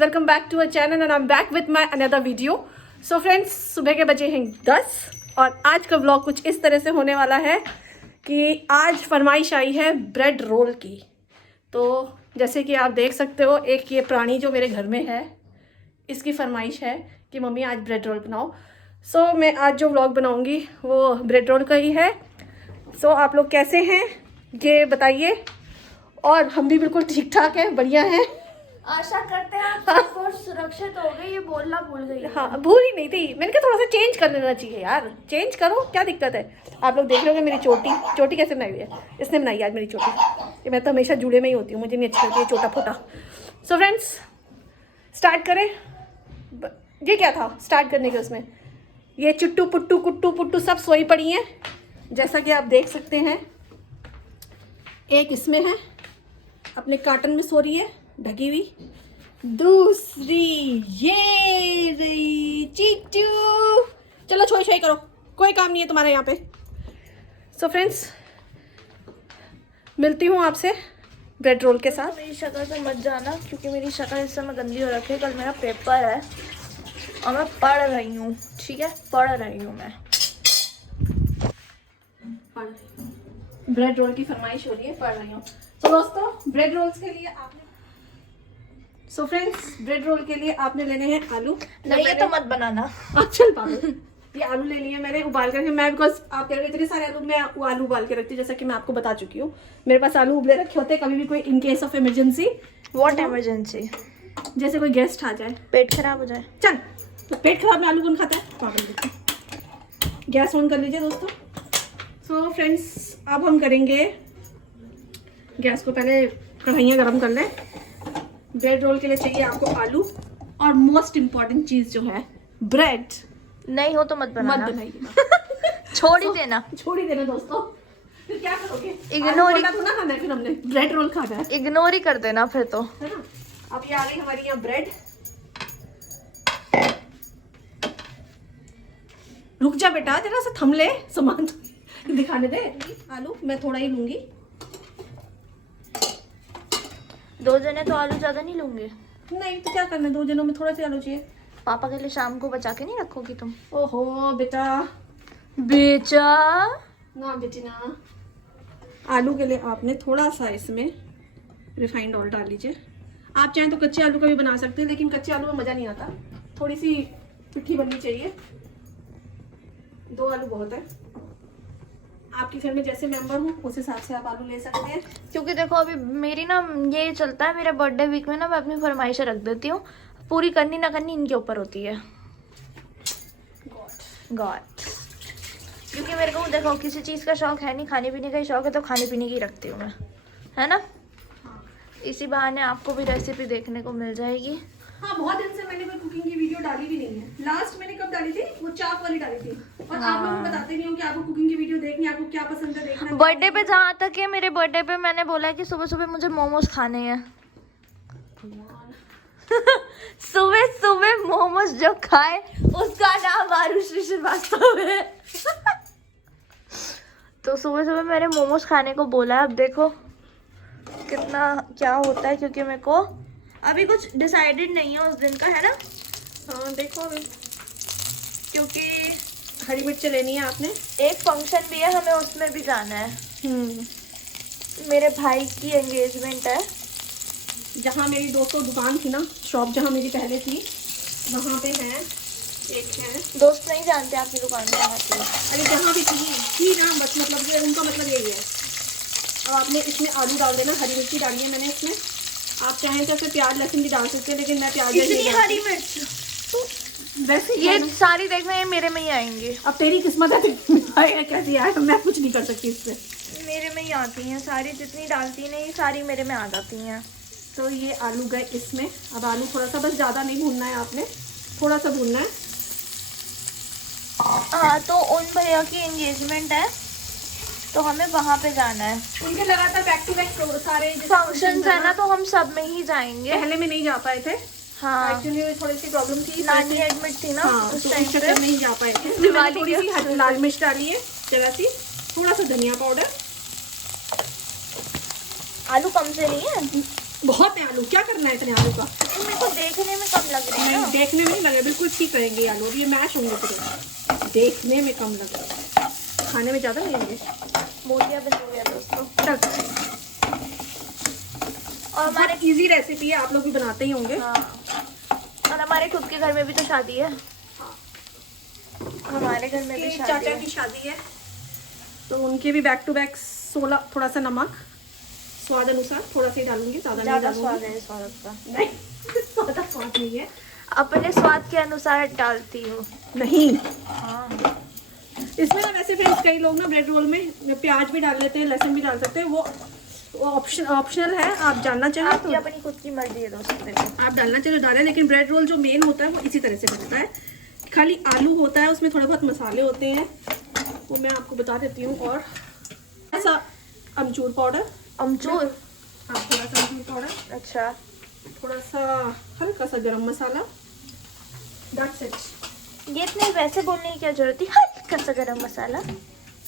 Welcome back to our channel and I am back with my another video. So friends, सुबह के बजे हैं 10 और आज का व्लॉग कुछ इस तरह से होने वाला है कि आज फरमाइश आई है ब्रेड रोल की। तो जैसे कि आप देख सकते हो, एक ये प्राणी जो मेरे घर में है, इसकी फरमाइश है कि मम्मी आज ब्रेड रोल बनाओ। सो मैं आज जो व्लॉग बनाऊंगी वो ब्रेड रोल का ही है। सो आप लोग कैसे हैं ये बताइए। और हम भी बिल्कुल ठीक ठाक हैं, बढ़िया हैं। आशा करते हैं आप सुरक्षित हो गए। ये बोलना भूल गई। हाँ, भूल ही नहीं थी। मैंने कहा थोड़ा सा चेंज कर लेना चाहिए यार, चेंज करो, क्या दिक्कत है। आप लोग देख लोगे मेरी चोटी कैसे बनाई हुई है। इसने बनाई आज मेरी चोटी। ये मैं तो हमेशा जूड़े में ही होती हूँ, मुझे नहीं अच्छी लगती है छोटा फोटा। सो फ्रेंड्स, स्टार्ट करें। ये क्या था स्टार्ट करने के उसमें, ये चुट्टू पुट्टू कुट्टू पुट्टू सब सोई पड़ी हैं, जैसा कि आप देख सकते हैं। एक इसमें है, अपने कार्टन में सो रही है ढकी हुई। दूसरी ये रही चीटू। चलो छोई छोई करो, कोई काम नहीं है तुम्हारा यहाँ पे। सो फ्रेंड्स, मिलती हूँ आपसे ब्रेड रोल के साथ। मेरी शक्ल पे मत जाना क्योंकि मेरी शक्ल इस समय गंदी हो रखी है। कल मेरा पेपर है और मैं पढ़ रही हूँ, ठीक है, पढ़ रही हूँ मैं। ब्रेड रोल की फरमाइश हो रही है, पढ़ रही हूँ। तो दोस्तों, ब्रेड रोल्स के लिए आपने ब्रेड रोल के लिए आपने लेने हैं आलू। नहीं, ये तो मत बनाना। चल पागल। ये आलू ले लिए मैंने उबाल करके। मैं बिकॉज आप कह रहे थे इतने सारे आलू, मैं वो आलू उबाल के रखती हूँ, जैसा कि मैं आपको बता चुकी हूँ। मेरे पास आलू उबले रखे होते हैं, कभी भी कोई in case of emergency. What emergency? जैसे कोई गेस्ट आ जाए, पेट खराब हो जाए। चल तो पेट खराब में आलू कौन खाता है, पागल। गैस ऑन कर लीजिए दोस्तों। सो फ्रेंड्स, अब हम करेंगे, गैस को पहले कढ़ाइयाँ गर्म कर लें। ब्रेड रोल के लिए चाहिए आपको आलू और मोस्ट इम्पॉर्टेंट चीज़ जो है ब्रेड। नहीं हो तो मत बनाना। मत बनाइए। छोड़ ही देना। छोड़ ही देना दोस्तों, फिर क्या करोगे। इग्नोर ही तो ना खाना है, फिर हमने ब्रेड रोल खाना है, इग्नोर ही कर देना फिर तो, है ना। अब ये आ गई हमारी यहाँ ब्रेड। रुक जा बेटा, जरा सा थम ले, सामान दिखाने दे। आलू मैं थोड़ा ही लूंगी। 2 जने तो आलू ज्यादा नहीं लूंगे। नहीं तो क्या करना है, 2 जनों में थोड़ा सा आलू चाहिए। पापा के लिए शाम को बचा के नहीं रखोगी तुम? ओहो बेटा, बेचा ना बेटी ना। आलू के लिए आपने थोड़ा सा इसमें रिफाइंड ऑयल डाल लीजिए। आप चाहें तो कच्चे आलू का भी बना सकते हैं, लेकिन कच्चे आलू में मज़ा नहीं आता, थोड़ी सी पिट्ठी बननी चाहिए। 2 आलू बहुत है। आपके घर में जैसे मेंबर हो उस हिसाब से आप आलू ले सकते हैं। क्योंकि देखो अभी मेरी ना ये चलता है, मेरे बर्थडे वीक में ना मैं अपनी फरमाइशें रख देती हूँ, पूरी करनी ना करनी इनके ऊपर होती है। गॉड। क्योंकि मेरे को देखो किसी चीज़ का शौक है नहीं, खाने पीने का ही शौक है, तो खाने पीने की रखती हूँ मैं, है ना। इसी बहाने आपको भी रेसिपी देखने को मिल जाएगी। हाँ, बहुत दिन से मैंने कोई कुकिंग की वीडियो डाली भी नहीं है। लास्ट मैंने कब डाली थी, वो चाप वाली डाली थी। और आप लोग बताते नहीं हो कि आपको कुकिंग की वीडियो देखनी है, आपको क्या पसंद है देखना। बर्थडे पे जहाँ तक है, मेरे बर्थडे पे मैंने बोला है कि सुबह सुबह मुझे मोमोज खाने हैं। सुबह सुबह मोमोज जो खाए उसका नाम आरुषि श्रीवास्तव है। तो सुबह सुबह मैंने मोमोज खाने को बोला है। अब देखो कितना क्या होता है, क्योंकि मेरे को अभी कुछ डिसाइडेड नहीं है उस दिन का, है ना। हाँ देखो अभी, क्योंकि हरी मिर्च लेनी है आपने। एक फंक्शन भी है, हमें उसमें भी जाना है। मेरे भाई की एंगेजमेंट है। जहाँ मेरी दोस्तों दुकान थी ना, शॉप जहाँ मेरी पहले थी, वहाँ पे है एक है। दोस्त नहीं जानते आपकी दुकान में आती है। अरे जहाँ भी थी ना, बस मतलब ये उनका मतलब यही है। अब आपने इसमें आलू डाल देना, हरी मिर्ची डाली है मैंने इसमें। आप चाहें तो फिर प्याज लहसुन भी डाल सकते हैं, लेकिन मैं प्याज इतनी हरी मिर्च तो वैसे ये सारी देखना है मेरे में ही आएंगे। अब तेरी किस्मत है कैसी आए, मैं कुछ नहीं कर सकती इससे। मेरे में ही आती हैं सारी, जितनी डालती नहीं सारी मेरे में आ जाती हैं। तो ये आलू गए इसमें। अब आलू थोड़ा सा, बस ज़्यादा नहीं भूनना है आपने, थोड़ा सा भूनना है। हाँ, तो उन भैया की एंगेजमेंट है तो हमें वहाँ पे जाना है। उनके लगातार बैक टू बैक सारे फंक्शंस है ना, तो हम सब में ही जाएंगे। पहले में नहीं जा पाए थे। हाँ, एक्चुअली थोड़ी सी प्रॉब्लम थी, नानी एडमिट थी ना, हाँ, उस तो टाइम उस पे। चक्कर में नहीं जा पाए थे। दिवाली थोड़ी सी लाल मिर्च डाली है, जरा सी, थोड़ा सा धनिया पाउडर। आलू कम से नहीं है, बहुत है आलू, क्या करना है इतने आलू का? तो मेरे को देखने में कम लग रहे हैं नहीं, ना। देखने में नहीं लग रहा, बिल्कुल ठीक रहेंगे ये आलू, और ये मैश होंगे पूरे। देखने में कम लग रहा है, खाने में ज़्यादा लगेंगे। मोतिया बन हो गया दोस्तों। चल, और हमारे बहुत इजी रेसिपी है, आप लोग भी बनाते ही होंगे। हाँ, और हमारे खुद के घर में भी तो शादी है। हमारे घर में भी इसके शादी चाचा है। की शादी है, तो उनके भी बैक टू बैक 16, थोड़ा सा नमक स्वाद अनुसार थोड़ा सा ही डालूंगी, ज़्यादा नहीं ज्यादा स्वाद डालूंगी। है स्वाद का। नहीं, ज़्यादा स्वाद नहीं है। अपने स्वाद के अनुसार डालती हो। नहीं, हाँ, इसमें ना वैसे फ्रेंड्स कई लोग ना ब्रेड रोल में प्याज भी डाल लेते हैं, लहसुन भी डाल सकते हैं, वो ऑप्शनल है, आप जानना चाहें आपकी तो अपनी खुद की मर्जी है दोस्तों। देखो आप डालना चाहे तो डालें, लेकिन ब्रेड रोल जो मेन होता है वो इसी तरह से बनता है। खाली आलू होता है, उसमें थोड़े बहुत मसाले होते हैं, वो मैं आपको बता देती हूँ। और ऐसा अमचूर पाउडर, अमचूर, हाँ थोड़ा सा अमचूर पाउडर, अच्छा, थोड़ा सा हल्का सा गरम मसाला, दैट्स इट। ये इतने वैसे बोलने की क्या जरूरत थी, हल्का सा गरम मसाला।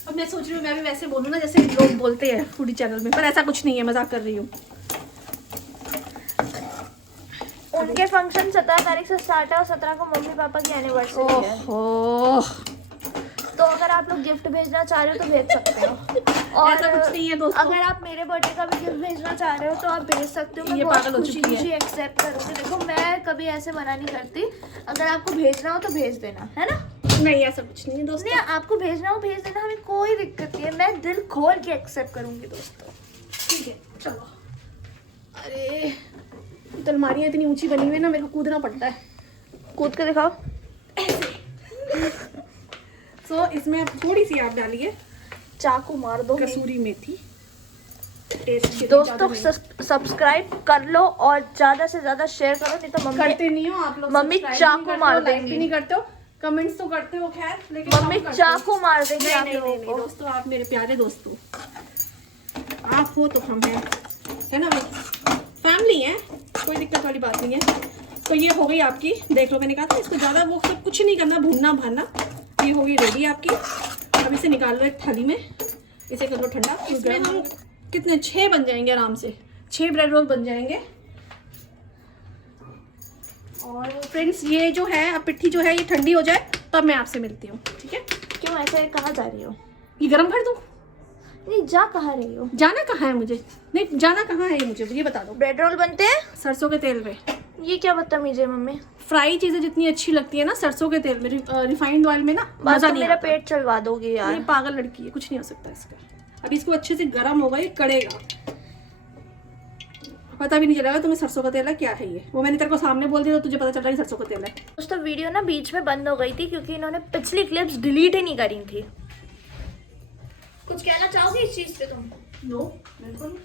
अब मैं सोच रही हूँ मैं भी वैसे बोलूँ ना जैसे लोग बोलते हैं फूडी चैनल में, पर ऐसा कुछ नहीं है, मजाक कर रही हूँ। उनके फंक्शन 17 तारीख से स्टार्ट है और 17 को मम्मी पापा की एनिवर्सरी है। ओह, तो अगर आप लोग गिफ्ट भेजना चाह रहे हो तो भेज सकते हो। और ऐसा कुछ नहीं है दोस्तों। अगर आप मेरे बर्थडे का भी गिफ्ट भेजना चाह रहे हो तो आप भेज सकते हो। मैं ये बहुत पागल हो खुशी चुकी है। खुशी एक्सेप्ट करूँगी। देखो मैं कभी ऐसे मना नहीं करती, अगर आपको भेजना हो तो भेज देना, है ना। नहीं ऐसा कुछ नहीं है दोस्तों। नहीं, आपको भेजना हो भेज देना, हमें कोई दिक्कत नहीं है, मैं दिल खोल के एक्सेप्ट करूँगी दोस्तों। ठीक है चलो। अरे तो अलमारियाँ इतनी ऊंची बनी हुई है ना, मेरे को कूदना पड़ता है। कूद के दिखाओ। सो इसमें अब थोड़ी सी आप डालिए चाकू मार दो। कसूरी मेथी, टेस्ट के लिए दोस्तों ज़्यादा नहीं। सब्सक्राइब कर लो और ज्यादा से ज्यादा शेयर करो, नहीं तो मम्मी करते नहीं हो आप लोग। मम्मी subscribe चाकू नहीं करते मार हो, like देंगी। भी नहीं करते हो, कमेंट्स तो करते हो खैर, लेकिन मम्मी कम करते हो। चाकू मार देंगी नहीं आप नहीं लोगों नहीं, नहीं को। दोस्तों, आप मेरे प्यारे दोस्तों, आप हो तो हम हैं, है ना भाई, फैमिली है, कोई दिक्कत वाली बात नहीं है। तो ये हो गई आपकी, देख लो मैंने कहा था इसको ज़्यादा वो सब कुछ नहीं करना, भूनना भानना। ये हो गई रेडी आपकी। अब इसे निकाल लो एक थाली में, इसे कर लो ठंडा। इसमें हम कितने 6 बन जाएंगे आराम से, 6 ब्रेड रोल बन जाएंगे। और फ्रेंड्स ये जो है अब पिट्ठी जो है ये ठंडी हो जाए तब मैं आपसे मिलती हूँ, ठीक है। क्यों ऐसे कहाँ जा रही हो? ये गरम कर दूँ? नहीं, जा कहाँ रही हो? जाना कहाँ है मुझे? नहीं जाना कहाँ है मुझे, ये बता दो। ब्रेड रोल बनते हैं सरसों के तेल में। ये क्या बदतमीजी है मम्मी। फ्राई चीजें जितनी अच्छी लगती है ना सरसों के तेल में, रिफाइंड ऑयल में ना बस मजा तो नहीं मेरा आता। पेट चलवा दोगी यार। ये पागल लड़की है, कुछ नहीं हो सकता इसका। अब इसको अच्छे से गर्म होगा, ये कड़ेगा, पता भी नहीं चलेगा तुम्हें सरसों का तेल है क्या है ये। वो मैंने तेरे को सामने बोल दिया तो तुझे पता चल रहा है सरसों का तेल है। दोस्तों वीडियो ना बीच में बंद हो गई थी क्योंकि इन्होंने पिछली क्लिप्स डिलीट ही नहीं करी थी। कुछ कहना चाहोगे इस चीज पे तुम? नो बिल्कुल।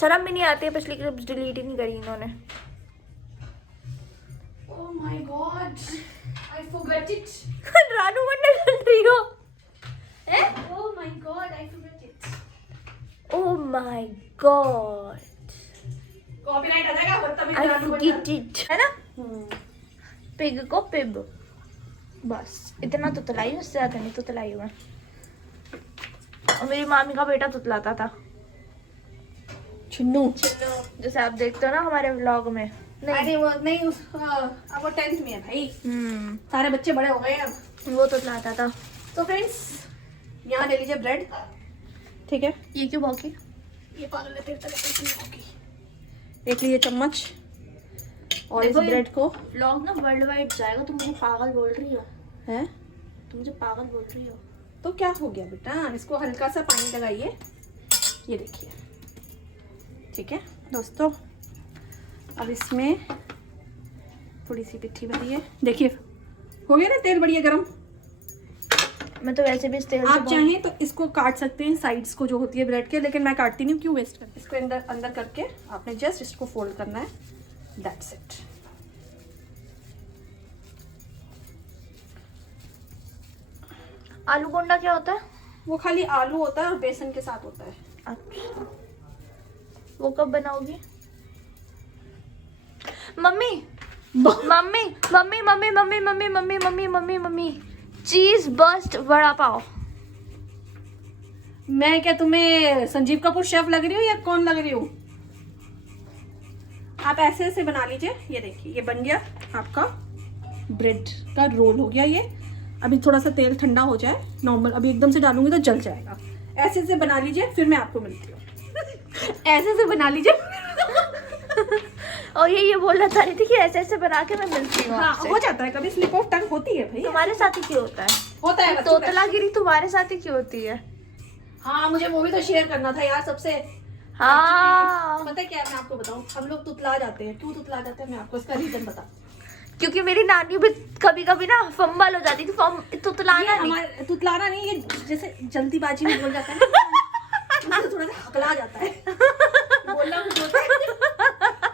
शर्म भी नहीं आती है, पिछली क्लिप्स डिलीट ही नहीं करी इन्होंने। Oh my god, I forgot it. Ranu Mandal बन रही हो? Oh my god, I forgot it. Oh my god, copyright आ जाएगा, बदतमीज आई जानवर फॉरगॉट इट, है ना। बन। पिग को पिब, बस इतना तो तलाई, उससे ज्यादा नहीं तो तलाई हुआ। और मेरी मामी का बेटा तुतलाता था, चिन्नू। जैसे आप देखते हो ना हमारे व्लॉग में। अरे वो नहीं अब वो 10th में है भाई, सारे बच्चे बड़े हो गए हैं अब। वो तुतलाता था। तो फ्रेंड्स यहाँ ले लीजिए ब्रेड, ठीक है। ये क्यों भौंकी? ये पागल है, तेरे तरह होगी। एक लिए चम्मच और इस देखो ये- ब्रेड को व्लॉग ना वर्ल्ड वाइड जाएगा। तुम मुझे पागल बोल रही हो? है, तुम मुझे पागल बोल रही हो? तो क्या हो गया बेटा, इसको हल्का सा पानी लगाइए, ये देखिए, ठीक है दोस्तों। अब इसमें थोड़ी सी पिट्ठी भरी है, देखिए हो गया ना तेल बढ़िया गरम। मैं तो वैसे भी इस तेल से आप बहुत- चाहें तो इसको काट सकते हैं साइड्स को जो होती है ब्रेड के, लेकिन मैं काटती नहीं हूँ, क्यों वेस्ट करती। इसको अंदर अंदर करके आपने जस्ट इसको फोल्ड करना है, दैट्स इट। आलू गोंडा क्या होता है? वो खाली आलू होता है और बेसन के साथ होता है। अच्छा, वो कब बनाओगी? Mummy mummy mummy mummy mummy mummy mummy mummy mummy mummy cheese burst vada pav. मैं क्या तुम्हें संजीव कपूर शेफ लग रही हूँ या कौन लग रही हूँ? आप ऐसे ऐसे बना लीजिए। ये देखिए ये बन गया आपका ब्रेड का रोल हो गया ये। अभी थोड़ा सा तेल ठंडा हो जाए नॉर्मल, अभी एकदम से डालूंगी तो जल जाएगा। ऐसे ऐसे बना लीजिए, फिर मैं आपको मिलती हूँ। ऐसे ऐसे बना लीजिए। और ये बोलना चाह रही थी कि ऐसे ऐसे बना के मैं मिलती हूँ हाँ आपसे। हो जाता है, कभी स्लिप ऑफ टंग होती है भाई। तुम्हारे साथ ही क्यों होता है? होता है बच्चों का। तोतलागिरी तुम्हारे साथ ही क्यों होती है? हाँ मुझे वो भी तो शेयर करना था यार सबसे। हाँ पता है क्या, मैं आपको बताऊं, हम लोग तुतला जाते हैं। क्यों तुतला जाते हैं मैं आपको इसका रीजन बता। क्योंकि मेरी नानी भी कभी कभी ना फंबल हो जाती थी। तुतलाना नहीं, हमारे तुतलाना नहीं, ये जैसे जल्दीबाजी में बोल जाता है ना, उससे थोड़ा सा हकला जाता है। बोलना कुछ होता है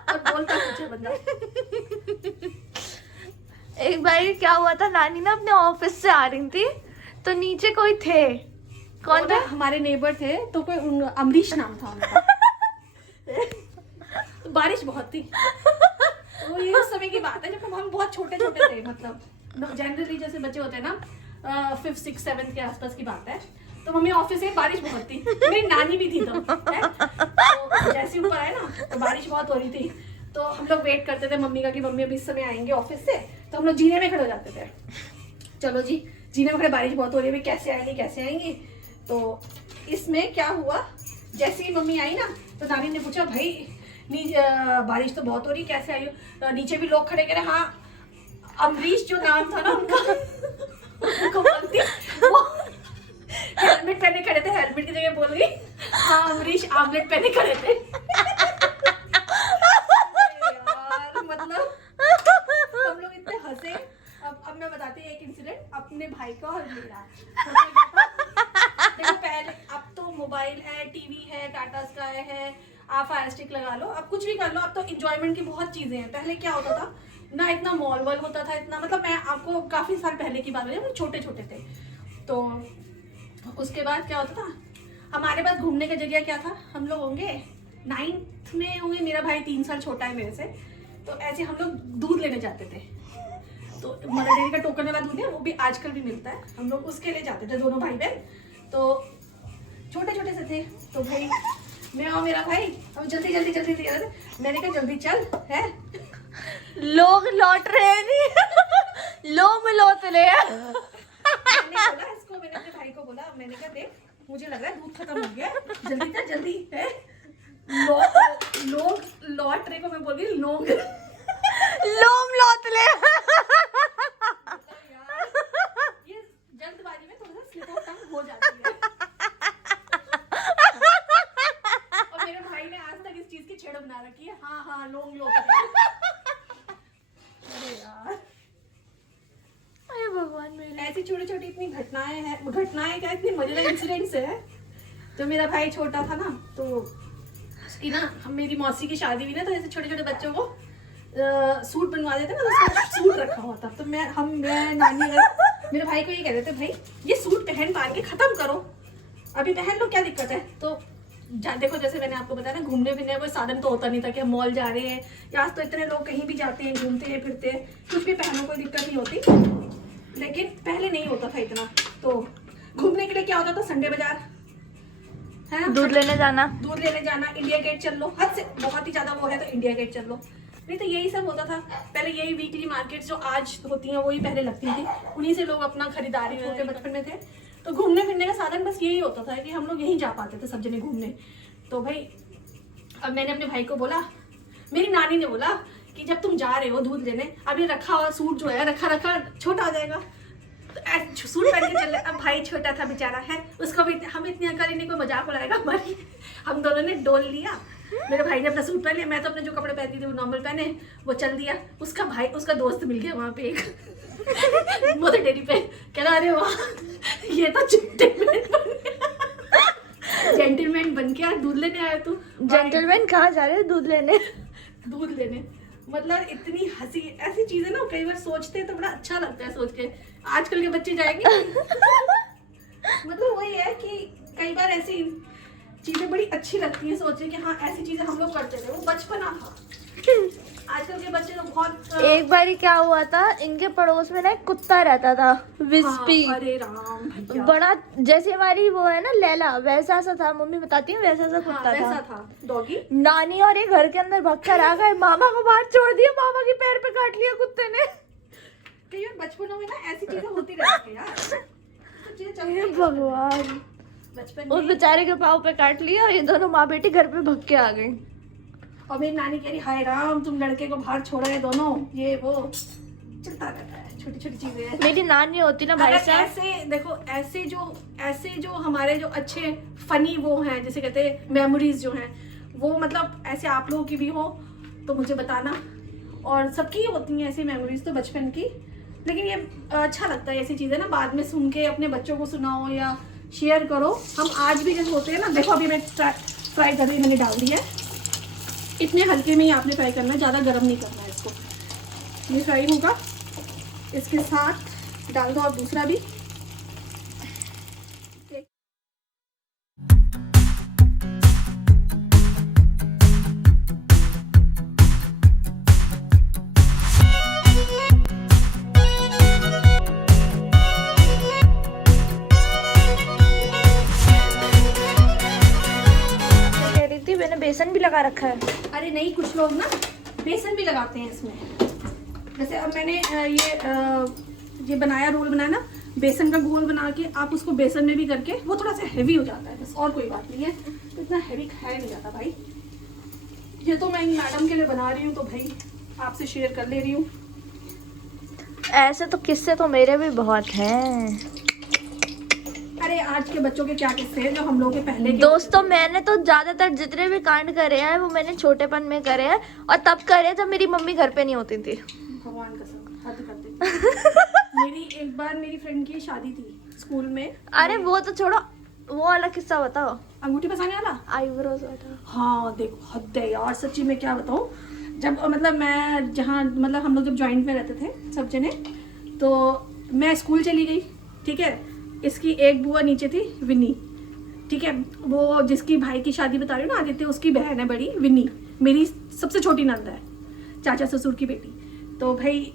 और बोलता कुछ है बंदा। एक बार क्या हुआ था, नानी ना अपने ऑफिस से आ रही थी तो नीचे कोई थे। कौन थे? हमारे नेबर थे, तो कोई अमरीश नाम था उनका। तो बारिश बहुत थी, तो ये उस समय की बात है जब हम बहुत छोटे छोटे थे। मतलब जनरली जैसे बच्चे होते हैं ना 5th 6th 7th के आसपास की बात है। तो मम्मी ऑफिस से, बारिश बहुत थी, मेरी नानी भी थी तो जैसे ऊपर आए ना तो बारिश बहुत हो रही थी। तो हम लोग वेट करते थे मम्मी का कि मम्मी अभी इस समय आएंगे ऑफिस से। तो हम लोग जीने में खड़े हो जाते थे, चलो जी जीने में खड़े, बारिश बहुत हो रही है, कैसे आएंगे कैसे आएंगे। तो इसमें क्या हुआ, जैसे ही मम्मी आई ना तो नानी ने पूछा भाई बारिश तो बहुत हो रही, कैसे आई हो? नीचे भी लोग खड़े करे। हाँ अमरीश जो नाम था ना उनका, उनको बोलती वो हेलमेट पहने खड़े थे, हेलमेट की जगह बोल गई हाँ अमरीश आमलेट पहने खड़े थे। यार मतलब हम लोग इतने हंसे। अब मैं बताती हूँ एक इंसिडेंट अपने भाई का और मेरा। देखो पहले, अब तो मोबाइल है, टीवी है, टाटा स्काई है, आप फायर स्टिक लगा लो, अब कुछ भी कर लो। अब तो इंजॉयमेंट की बहुत चीजें हैं। पहले क्या होता था ना, इतना मॉल वॉल होता था इतना, मतलब मैं आपको काफी साल पहले की बात है, हम छोटे छोटे थे। तो उसके बाद क्या होता था, हमारे पास घूमने का जगह क्या था, हम लोग होंगे 9th में होंगे, मेरा भाई 3 साल छोटा है मेरे से। तो ऐसे हम लोग दूध लेने जाते थे। तो मदर डेयरी का टोकन वाला दूध है, वो भी आजकल भी मिलता है, हम लोग उसके लिए जाते थे दोनों भाई बहन। तो छोटे छोटे से थे, तो भाई मैं और मेरा भाई हम जल्दी जल्दी जल्दी दे रहे थे। मैंने कहा जल्दी चल है, लोग लौट रहे हैं नहीं लोग लौट रहे हैं। मैंने बोला इसको, मैंने अपने भाई को बोला, मैंने कहा देख मुझे लग रहा है दूध खत्म हो गया, जल्दी चल जल्दी है। लोग लौट रहे को मैं बोल रही लोग लौट ले। यार ये जल्दबाजी में थोड़ा सा स्लिप ऑफ टंग हो जाती है। और मेरे भाई ने आज तक इस चीज की छेड़ बना रखी है, हाँ हाँ लोग लौट रहे हैं। अरे यार अरे भगवान मेरे, ऐसी छोटी छोटी इतनी घटनाएं हैं, घटनाएं क्या इतनी मजेदार इंसिडेंट्स है। तो मेरा भाई छोटा था ना, तो उसकी ना मेरी मौसी की शादी हुई ना, तो ऐसे छोटे छोटे बच्चों को सूट बनवा देते ना, तो उसका सूट रखा हुआ था। तो मैं नानी मेरे भाई को ये कह देते भाई ये सूट पहन पाल के खत्म करो, अभी पहन लो क्या दिक्कत है। तो देखो जैसे मैंने आपको बताया ना, घूमने फिरने का कोई साधन तो होता नहीं था कि हम मॉल जा रहे हैं, या तो इतने लोग कहीं भी जाते हैं, घूमते हैं फिरते हैं, कुछ भी पहनो कोई दिक्कत नहीं होती। लेकिन पहले नहीं होता था इतना। तो घूमने के लिए क्या होता था, संडे बाजार है ना, दूध लेने जाना, दूध लेने जाना, इंडिया गेट चल लो, हद से बहुत ही ज्यादा वो है तो इंडिया गेट चल लो, नहीं तो यही सब होता था पहले। यही वीकली मार्केट जो आज होती हैं वही पहले लगती थी, उन्हीं से लोग अपना खरीदारी होते बचपन में थे। तो घूमने फिरने का साधन बस यही होता था कि हम लोग यहीं जा पाते थे सब जने घूमने। तो भाई अब मैंने अपने भाई को बोला, मेरी नानी ने बोला कि जब तुम जा रहे हो दूध लेने, अब ये रखा हुआ सूट जो है रखा रखा छोटा हो जाएगा, तो सूट पहन के चल रहे। अब भाई छोटा था बेचारा है, उसको भी हम इतनी अकल नहीं, कोई मजाक उड़ाएगा हमारी। हम दोनों ने डोल लिया, मेरे भाई ने अपना सूट पहन लिया, मैं तो अपने जो कपड़े पहनती थी वो नॉर्मल पहने, वो चल दिया। उसका भाई, उसका दोस्त मिल गया वहाँ पे एक मदर डेयरी पे, कह रहा अरे वाह ये तो जेंटलमैन बन के यार दूध लेने आया तू। जेंटलमैन कहाँ जा रहे हैं दूध लेने? दूध लेने मतलब इतनी हंसी, ऐसी चीजें ना कई बार सोचते हैं तो बड़ा अच्छा लगता है सोच के, आजकल के बच्चे जाएंगे। मतलब वही है कि कई बार ऐसी चीजें बड़ी अच्छी लगती हैं सोच के कि हाँ ऐसी चीजें हम लोग करते थे, वो बचपना था। आजकल के बच्चे तो बहुत एक बार क्या हुआ था, इनके पड़ोस में ना एक कुत्ता रहता था, विस्पी। हाँ, अरे राम भैया। बड़ा, जैसे हमारी वो है ना लैला, वैसा सा था, मम्मी बताती है वैसा सा कुत्ता वैसा था। था डॉगी। नानी और ये घर के अंदर भगकर आ गए, मामा को बाहर छोड़ दिया, मामा के पैर पे काट लिया कुत्ते ने। कई बार बचपनों में ना ऐसी चीजें होती रहती है यार, तो चीजें चलती हैं भगवान, बचपन उस में। बेचारे के पाँव पे काट लिया और ये दोनों माँ बेटी घर पे भग के आ गई। और मेरी नानी कह रही हाय राम तुम लड़के को बाहर छोड़ा है दोनों, ये वो चलता रहता है, छोटी छोटी चीजें। मेरी नानी होती ना भाई अगर साहब, ऐसे देखो, ऐसे जो हमारे जो अच्छे फनी वो हैं, जैसे कहते हैं मेमोरीज जो हैं, वो मतलब ऐसे आप लोगों की भी हो तो मुझे बताना। और सबकी होती हैं ऐसी मेमोरीज तो बचपन की, लेकिन ये अच्छा लगता है ऐसी चीजें ना बाद में सुन के, अपने बच्चों को सुनाओ या शेयर करो। हम आज भी जैसे होते हैं ना, देखो अभी मैं फ्राई कर रही, मैंने डाल दिया है, इतने हल्के में ही आपने फ्राई करना है, ज़्यादा गर्म नहीं करना है इसको। ये फ्राई होगा, इसके साथ डाल दो आप दूसरा भी। कह रही थी मैंने बेसन भी लगा रखा है। अरे नहीं, कुछ लोग ना बेसन भी लगाते हैं इसमें। जैसे अब मैंने ये बनाया, रोल बनाया ना, बेसन का गोल बना के आप उसको बेसन में भी करके, वो थोड़ा सा हैवी हो जाता है बस, और कोई बात नहीं है। तो इतना हैवी खाया नहीं जाता भाई। ये तो मैं मैडम के लिए बना रही हूँ, तो भाई आपसे शेयर कर ले रही हूँ। ऐसे तो किस्से तो मेरे भी बहुत हैं। अरे आज के बच्चों के क्या किस्से हैं जो हम लोग के पहले के दोस्तों मैंने तो ज्यादातर जितने भी कांड करे हैं वो मैंने छोटेपन में करे हैं, और तब करे जब मेरी मम्मी घर पे नहीं होती थी। भगवान कसम हद करते। मेरी एक बार मेरी फ्रेंड की शादी थी स्कूल में। अरे वो तो छोड़ो, वो वाला किस्सा बताओ, अंगूठी फंसाने वाला। आईब्रोज वाला। हाँ देखो, हद है यार सच्ची में, क्या बताऊँ। जब मतलब मैं जहाँ मतलब हम लोग जब जॉइंट में रहते थे सब जने, तो मैं स्कूल चली गई, ठीक है। इसकी एक बुआ नीचे थी, विन्नी, ठीक है। वो जिसकी भाई की शादी बता रही हूँ ना, आदित्य, उसकी बहन है बड़ी, विन्नी मेरी सबसे छोटी नंद है, चाचा ससुर की बेटी। तो भाई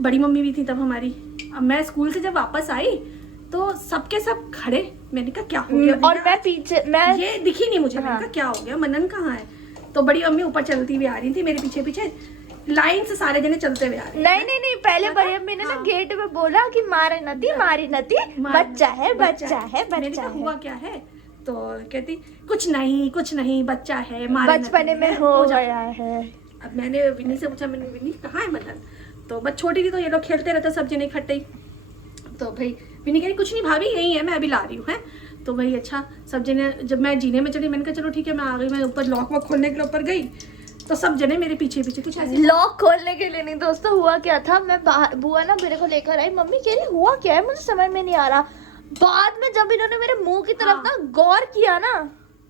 बड़ी मम्मी भी थी तब हमारी। अब मैं स्कूल से जब वापस आई तो सबके सब खड़े, मैंने कहा क्या हो गया, और मैं पीछे, मैं ये दिखी नहीं मुझे। मैंने हाँ। कहा क्या हो गया, मनन कहाँ है। तो बड़ी मम्मी ऊपर चलती हुई आ रही थी, मेरे पीछे पीछे लाइन से सारे जने चलते हुए आ रहे। नहीं, पहले बड़ी अम्मी ने ना हाँ। गेट पे बोला कि मारी नती, बच्चा है, बच्चा है, मैंने बच्चा कहा है। हुआ क्या है, तो कहती कुछ नहीं बच्चा है, मारे बचपने नती में है, हो जा। गया है। अब मैंने विन्नी से पूछा, मैंने विन्नी कहाँ है मनन, तो बस छोटी थी तो ये लोग खेलते रहते सब जने इकट्ठे ही। तो भाई विन्नी कह रही कुछ नहीं भाभी यही है, मैं अभी ला रही हूँ। है तो भाई अच्छा, सब जने जब मैं जीने में चली, मैंने कहा चलो ठीक है मैं आ गई। मैं ऊपर लॉक वॉक खोलने के लिए ऊपर गई तो सब जने मेरे पीछे पीछे कुछ ऐसे। लॉक खोलने के लिए नहीं दोस्तों, हुआ क्या था, मैं बाहर, बुआ ना मेरे को लेकर आई, मम्मी कह रही हुआ क्या है, मुझे समझ में नहीं आ रहा। बाद में जब इन्होंने मेरे मुंह की तरफ ना गौर किया ना,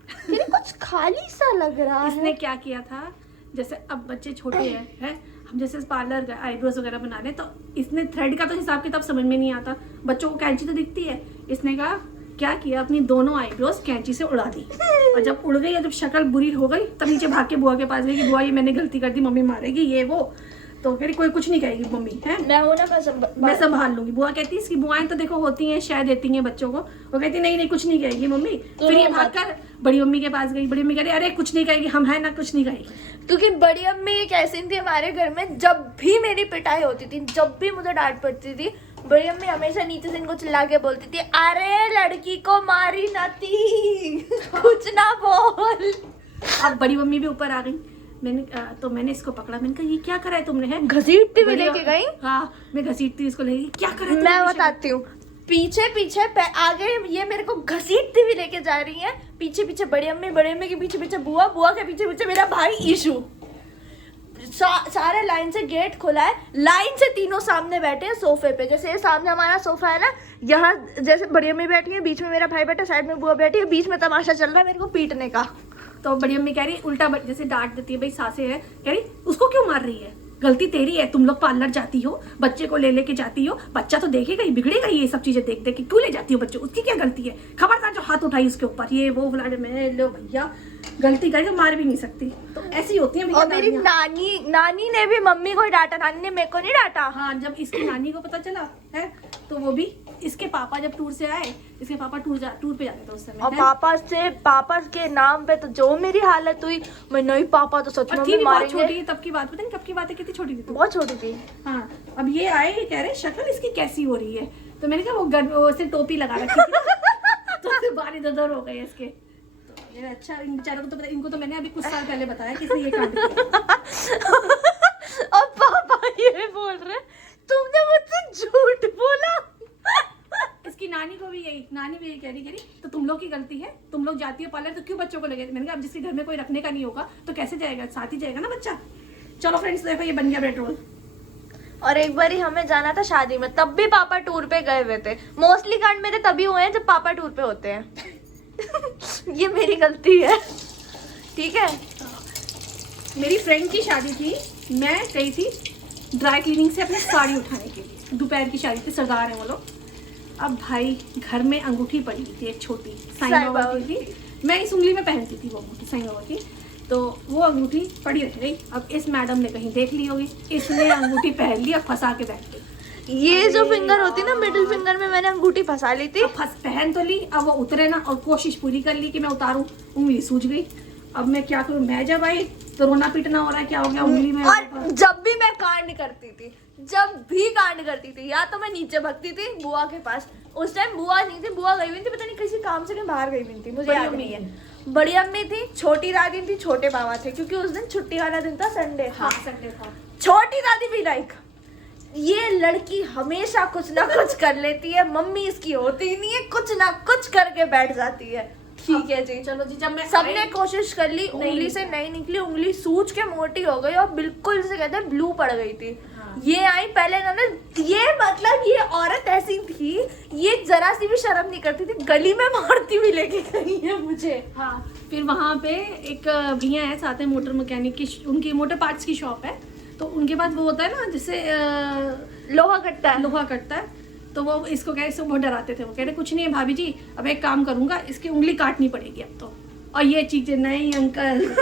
कह रही कुछ खाली सा लग रहा है। इसने क्या किया था, जैसे अब बच्चे छोटे हैं, हम जैसे पार्लर गए आईब्रोज वगैरह बनाने, तो इसने थ्रेड का तो हिसाब किताब समझ में नहीं आता, बच्चों को कैंची तो दिखती है। इसने कहा क्या किया, अपनी दोनों आईब्रोज कैंची से उड़ा दी, और जब उड़ गई, जब शक्ल बुरी हो गई, तब नीचे भाग के बुआ के पास गई कि बुआ ये मैंने गलती कर दी, मम्मी मारेगी ये वो। तो कह रही कोई कुछ नहीं कहेगी मम्मी, है मैं हूं ना, मैं संभाल लूंगी। बुआ कहती है इसकी बुआएं तो देखो होती हैं, शह देती हैं बच्चों को। वो कहती नहीं कुछ नहीं कहेगी मम्मी। फिर ये भागकर बड़ी मम्मी के पास गई, बड़ी मम्मी कह रही अरे कुछ नहीं कहेगी, हम है ना, कुछ नहीं कहेगी। क्योंकि बड़ी अम्मी एक ऐसी थी हमारे घर में, जब भी मेरी पिटाई होती थी, जब भी मुझे डांट पड़ती थी, बड़ी अम्मी हमेशा नीचे से इनको चिल्ला के बोलती थी अरे लड़की को मारी ना थी, कुछ ना बोल। अब बड़ी मम्मी भी ऊपर आ गई, मैंने इसको पकड़ा, मैंने कहा ये क्या करा है तुमने, है घसीटती हुई लेके गई। हाँ मैं घसीटती इसको ले गई, क्या करा है मैं बताती हूँ, पीछे पीछे आगे ये मेरे को घसीटती हुई लेके जा रही है, पीछे पीछे बड़ी अम्मी के पीछे पीछे बुआ, बुआ के पीछे पीछे मेरा भाई ईशु। सारे लाइन से गेट खुला है, लाइन से तीनों सामने बैठे हैं सोफे पे। जैसे सामने हमारा सोफा है ना, यहाँ जैसे बड़ी अम्मी बैठी है, बीच में मेरा भाई बैठा, साइड में बुआ बैठी है, बीच में तमाशा चल रहा है मेरे को पीटने का। तो बड़ी अम्मी कह रही उल्टा, जैसे डांट देती है भाई सासे है, कह रही उसको क्यों मार रही है, गलती तेरी है। तुम लोग पार्लर जाती हो, बच्चे को ले लेके जाती हो, बच्चा तो देखेगा ही, बिगड़ेगा ही ये सब चीजें देख देख के। क्यों ले जाती हो बच्चे, उसकी क्या गलती है? खबरदार जो हाथ उठाई उसके ऊपर, ये वो फलाने में, लो भैया गलती करी तो मार भी नहीं सकती। तो ऐसी होती है भैया और मेरी नानी ने भी मम्मी को डांटा, नानी ने मेरे को नहीं डांटा। हाँ, जब इसकी नानी को पता चला है तो वो भी, इसके पापा जब टूर से आए, इसके पापा टूर पे जाते थे उस समय, और पापा के नाम पे तो जो मेरी हालत हुई, मैं नहीं, पापा तो सच में मारेंगे। छोटी है तब की बात, पता नहीं कब की बात है, कितनी छोटी थी? बहुत छोटी थी। हाँ, अब ये आए, ये कह रहे शक्ल इसकी कैसी हो रही है, तो मैंने कहा वो से टोपी लगा रखी थी तो उससे बाल इधर हो गए इसके। तो ये अच्छा, इन बेचारों को तो पता, इनको तो मैंने अभी कुछ साल पहले बताया कि इसने ये कांड किया। और पापा ये बोल रहे तुमने मुझसे झूठ बोला। इसकी नानी को भी यही, नानी भी यही कह रही तो तुम लोग की गलती है, तुम लोग जाती हो पार्लर तो क्यों बच्चों को लगे? मैंने कहा अब जिसके घर में कोई रखने का नहीं होगा तो कैसे जाएगा, साथ ही जाएगा ना बच्चा। चलो फ्रेंड्स, देखो ये बन गया ब्रेड रोल। और एक बार हमें जाना था शादी में, तब भी पापा टूर पे गए हुए थे। मोस्टली कांड मेरे तभी हुए हैं जब पापा टूर पे होते हैं। ये मेरी गलती है, ठीक है। मेरी फ्रेंड की शादी थी, मैं गई थी ड्राई क्लीनिंग से अपनी साड़ी उठाने के लिए, दोपहर की शादी थी, सरदार है वो लोग। अब भाई घर में अंगूठी पड़ी थी, एक छोटी साईं बाबा की थी, मैं इस उंगली में पहनती थी वो अंगूठी साईं बाबा की, तो वो अंगूठी पड़ी रह गई। अब इस मैडम ने कहीं देख ली होगी, इसने अंगूठी पहन ली और फंसा के बैठ गई। ये जो फिंगर होती ना, मिडिल फिंगर में मैंने अंगूठी फंसा ली थी। पहन तो ली, अब वो उतरे ना, और कोशिश पूरी कर ली कि मैं उतारूं, उंगली सूज गई। अब मैं क्या करूं, मैं जब आई तो रोना पीटना हो रहा है, क्या हो गया उंगली में। और जब भी मैं कांड करती थी, या तो मैं नीचे भगती थी बुआ के पास। उस टाइम बुआ नहीं थी, बुआ गई हुई थी, पता नहीं किसी काम से कहीं बाहर गई हुई थी, मुझे याद नहीं है। बड़ी अम्मी थी, छोटी दादी थी, छोटे बाबा थे, क्योंकि उस दिन छुट्टी वाला दिन था, संडे था। हाँ, संडे था। छोटी दादी भी लाइक, ये लड़की हमेशा कुछ ना कुछ कर लेती है, मम्मी इसकी होती ही नहीं है, कुछ ना कुछ करके बैठ जाती है। ठीक है जी, चलो जी। जब मैं सबने कोशिश कर ली, उंगली से नहीं निकली, उंगली सूज के मोटी हो गई और बिल्कुल से कहते हैं ब्लू पड़ गई थी। हाँ। ये आई पहले इन्होंने, ये मतलब ये औरत ऐसी थी, ये जरा सी भी शर्म नहीं करती थी, गली में मारती हुई लेके गई है मुझे। हाँ, फिर वहाँ पे एक भैया है साथ में, मोटर मैकेनिक की, उनकी मोटर पार्ट्स की शॉप है, तो उनके बाद वो होता है ना जिससे लोहा कटता है, तो वो इसको कह, इसको बहुत डराते थे। वो कह रहे कुछ नहीं है भाभी जी, अब एक काम करूंगा, इसकी उंगली काटनी पड़ेगी अब तो। और ये चीजें, नहीं अंकल,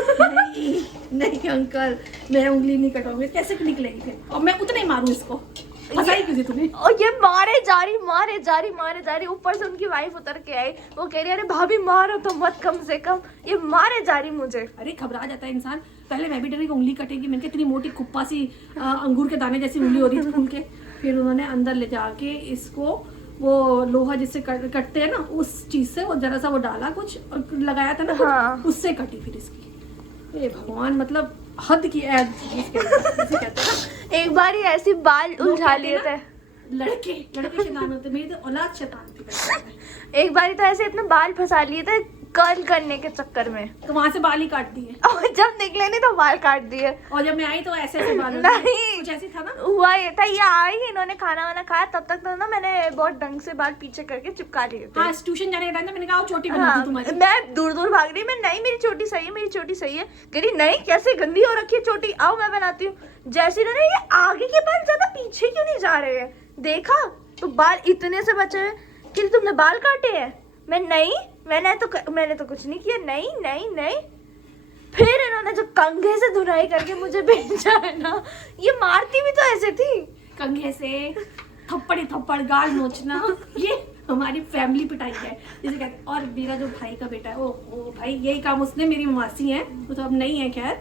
नहीं अंकल, मैं उंगली नहीं कटाऊंगी, कैसे निकलेगी फिर, और मैं उतना ही मारूं इसको, फंसाई किसी तूने। और ये मारे जा रही, ऊपर से उनकी वाइफ उतर के आई, वो कह रही अरे भाभी मारो तो मत, कम से कम ये मारे जा रही मुझे। अरे घबरा जाता है इंसान। पहले मैं भी डरी कि उंगली कटेगी, मैंने कहा इतनी मोटी कुप्पा सी अंगूर के दाने जैसी उंगली हो रही थी उनके। फिर उन्होंने अंदर ले जाके इसको, वो लोहा जिससे कटते हैं ना, उस चीज से वो जरा सा वो डाला कुछ और लगाया था ना, हाँ। उससे कटी फिर इसकी। ये भगवान, मतलब हद की ऐद जिसे कहते हैं। एक बार ही ऐसी बाल उलझा लिए थे, लड़के शैतान होते, मेरी तो औलाद शैतान थी। एक बार तो ऐसे अपने बाल फंसा लिए थे कर्ल करने के चक्कर में, तो वहां से बाल ही काट दिए, और जब निकले नहीं तो बाल काट दिए। और जब मैं आई तो ऐसे बाल नहीं, कुछ ऐसे था ना, हुआ ये था, ये आई, इन्होंने खाना वाना खाया, तब तक तो ना मैंने बहुत ढंग से बाल पीछे करके चिपका लिए थे। हाँ, ट्यूशन जाने के टाइम मैंने कहा चोटी बना हाँ, दी तुम्हारी। मैं दूर भाग रही, मैं नहीं मेरी चोटी सही है, कह रही नहीं कैसे गंदी हो रखी है चोटी, आओ मैं बनाती हूँ। जैसे इन्होंने, ये आगे के बाल ज्यादा पीछे क्यों नहीं जा रहे हैं, देखा तो बाल इतने से बचे हुए, कि तुमने बाल काटे हैं? मैंने तो कुछ नहीं किया, नहीं। फिर इन्होंने जो कंघे से धुनाई करके मुझे भेजा है ना, ये मारती भी तो ऐसे थी, कंघे से थप्पड़ गाल नोचना, ये हमारी फैमिली पिटाई है जिसे कहते हैं। और मेरा जो भाई का बेटा है, ओ भाई, यही काम उसने, मेरी मासी है वो तो अब नहीं है खैर,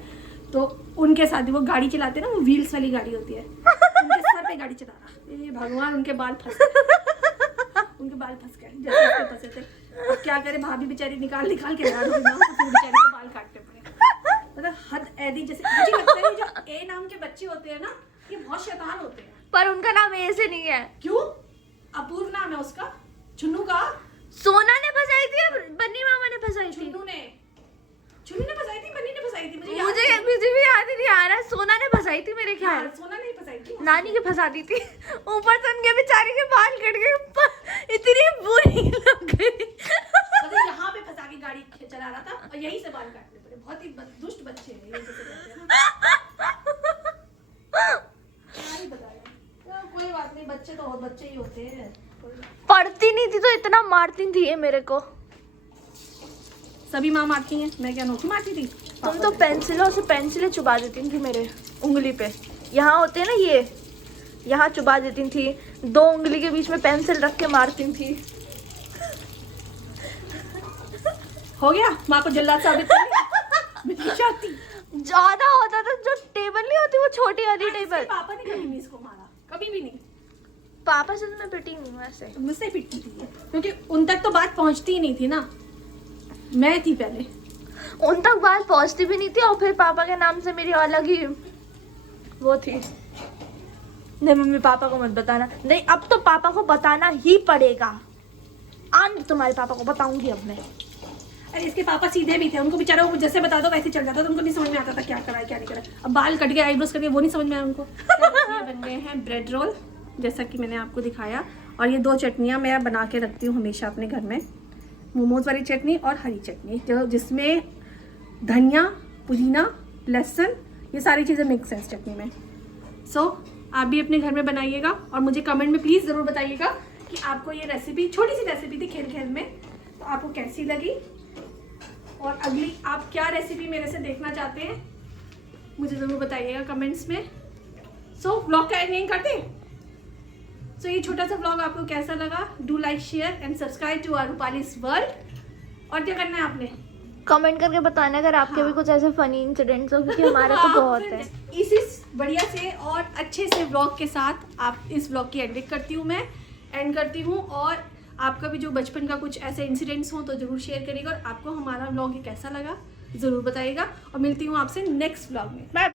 तो उनके साथ वो गाड़ी चलाते ना, वो व्हील्स वाली गाड़ी होती है, उनके सर पे गाड़ी चला रहा, ये भगवान, उनके बाल फंस गए जैसे फंसे थे। अब क्या करे, भाभी बेचारी निकाल के ला रही ना, तो बेचारी को बाल काटने पड़े। मतलब हद ऐदी, जैसे मुझे लगता है जो ए नाम के बच्चे होते हैं ना, ये बहुत शैतान होते हैं। पर उनका नाम ऐसे नहीं है। क्यों? अपूर्व नाम है उसका, चुन्नू का। सोना ने फंसाई थी, बन्नी मामा ने फंसाई थी, चुन्नू ने फंसाई थी, बन्नी ने फंसाई थी, मुझे भी याद नहीं आ रहा। सोना ने फंसाई थी मेरे ख्याल, सोना नहीं फंसाई थी, नानी के फंसा दी थी। ऊपर से उनके बेचारी के बाल कट गए, इतनी बुरी लग गई। मतलब यहाँ पे फंसा के गाड़ी चला रहा था और यहीं से बाल काटने पड़े। बहुत ही दुष्ट बच्चे हैं ये, जैसे कहते हैं ना। मारती थी ये मेरे को। सभी माँ मारती हैं, मैं क्या अनोखी मारती थी? तुम तो पेंसिलों से पेंसिलें चुबा देती थी मेरे उंगली पे। यहाँ होते हैं ना ये, यहाँ चुबा देती थी, 2 उंगली के बीच में पेंसिल रख के मारती थी। हो गया, माँ को जल्लाद साबित कर दिया। मैं नहीं चाहती। ज्यादा होता था, जो टेबल नहीं होती वो छोटी वाली टेबल। पापा ने कभी नहीं इसको मारा, कभी भी नहीं। पापा से तो मैं पिटी हूँ वैसे। मुझसे पिटती थी क्योंकि उन तक तो बात पहुंचती ही नहीं थी ना, मैं थी पहले। उन तक बात पहुंचती भी नहीं थी, और फिर पापा के नाम से मेरी अलग ही वो थी। नहीं मम्मी पापा को मत बताना। नहीं अब तो पापा को बताना ही पड़ेगा। आज तुम्हारे पापा को बताऊंगी अब मैं। अरे इसके पापा सीधे भी थे, उनको बेचारा वो जैसे बता दो वैसे चल जाता था, उनको नहीं समझ में आता था क्या करा है क्या नहीं करा। अब बाल कट गए, आईब्रोज कट गए, वो नहीं समझ में आया उनको। ये बन गए हैं ब्रेड रोल, जैसा कि मैंने आपको दिखाया। और ये 2 चटनियाँ मैं बना के रखती हूँ हमेशा अपने घर में, मोमोज वाली चटनी और हरी चटनी, जो जिसमें धनिया, पुदीना, लहसुन, ये सारी चीज़ें मिक्स है इस चटनी में। सो आप भी अपने घर में बनाइएगा और मुझे कमेंट में प्लीज़ ज़रूर बताइएगा कि आपको ये रेसिपी, छोटी सी रेसिपी थी खेल खेल में, तो आपको कैसी लगी और अगली आप क्या रेसिपी मेरे से देखना चाहते हैं मुझे ज़रूर बताइएगा कमेंट्स में। सो व्लॉग का एंडिंग करते हैं। सो ये छोटा सा व्लॉग आपको कैसा लगा? Do like, share and subscribe to our Rupali's world. और क्या करना है आपने? कमेंट करके बताना अगर आपके भी कुछ ऐसे फनी इंसिडेंट्स हो, क्योंकि हमारे तो बहुत है। इसी बढ़िया से और अच्छे से व्लॉग के साथ आप इस व्लॉग की एडिट करती हूँ, मैं एंड करती हूँ। और आपका भी जो बचपन का कुछ ऐसे इंसिडेंट्स हो तो ज़रूर शेयर करिएगा, और आपको हमारा व्लॉग ये कैसा लगा ज़रूर बताइएगा। और मिलती हूँ आपसे नेक्स्ट व्लॉग में। बाय।